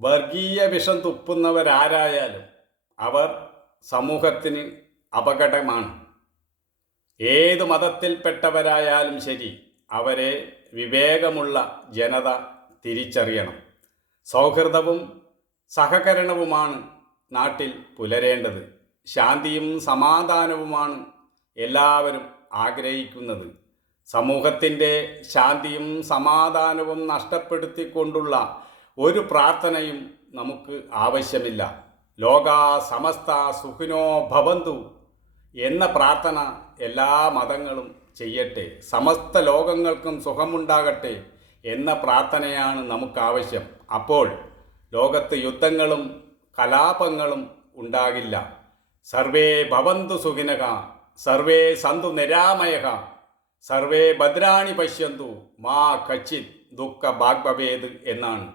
വർഗീയ വിഷം തുപ്പുന്നവരാരായാലും അവർ സമൂഹത്തിന് അപകടമാണ്. ഏത് മതത്തിൽപ്പെട്ടവരായാലും ശരി, അവരെ വിവേകമുള്ള ജനത തിരിച്ചറിയണം. സൗഹൃദവും സഹകരണവുമാണ് നാട്ടിൽ പുലരേണ്ടത്. ശാന്തിയും സമാധാനവുമാണ് എല്ലാവരും ആഗ്രഹിക്കുന്നത്. സമൂഹത്തിൻ്റെ ശാന്തിയും സമാധാനവും നഷ്ടപ്പെടുത്തിക്കൊണ്ടുള്ള ഒരു പ്രാർത്ഥനയും നമുക്ക് ആവശ്യമില്ല. ലോകാ സമസ്ത സുഖിനോ ഭവന്തു എന്ന പ്രാർത്ഥന എല്ലാ മതങ്ങളും ചെയ്യട്ടെ. സമസ്ത ലോകങ്ങൾക്കും സുഖമുണ്ടാകട്ടെ എന്ന പ്രാർത്ഥനയാണ് നമുക്കാവശ്യം. അപ്പോൾ ലോകത്ത് യുദ്ധങ്ങളും കലാപങ്ങളും ഉണ്ടാകില്ല. സർവേ ഭവന്തു സുഖിനഃ, സർവേ സന്തു നിരാമയഃ, സർവേ ഭദ്രാണി പശ്യന്തു, മാ കച്ചിത് ദുഃഖ ഭാഗ് ഭവേത് എന്നാണ്.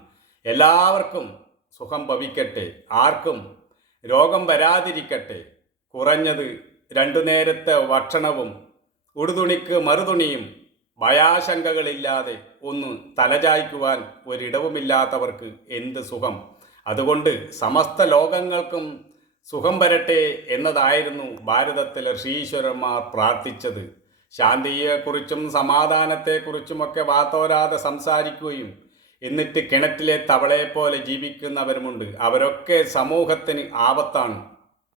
എല്ലാവർക്കും സുഖം ഭവിക്കട്ടെ, ആർക്കും രോഗം വരാതിരിക്കട്ടെ. കുറഞ്ഞത് 2 നേരത്തെ ഭക്ഷണവും ഉടുതുണിക്ക് മറുതുണിയും ഭയാശങ്കകളില്ലാതെ ഒന്ന് തലചായ്ക്കുവാൻ ഒരിടവുമില്ലാത്തവർക്ക് എന്ത് സുഖം. അതുകൊണ്ട് സമസ്ത ലോകങ്ങൾക്കും സുഖം വരട്ടെ എന്നതായിരുന്നു ഭാരതത്തിലെ ഋഷീശ്വരന്മാർ പ്രാർത്ഥിച്ചത്. ശാന്തിയെക്കുറിച്ചും സമാധാനത്തെക്കുറിച്ചുമൊക്കെ വാത്തോരാതെ സംസാരിക്കുകയും എന്നിട്ട് കിണറ്റിലെ തവളയെപ്പോലെ ജീവിക്കുന്നവരുമുണ്ട്. അവരൊക്കെ സമൂഹത്തിന് ആപത്താണ്.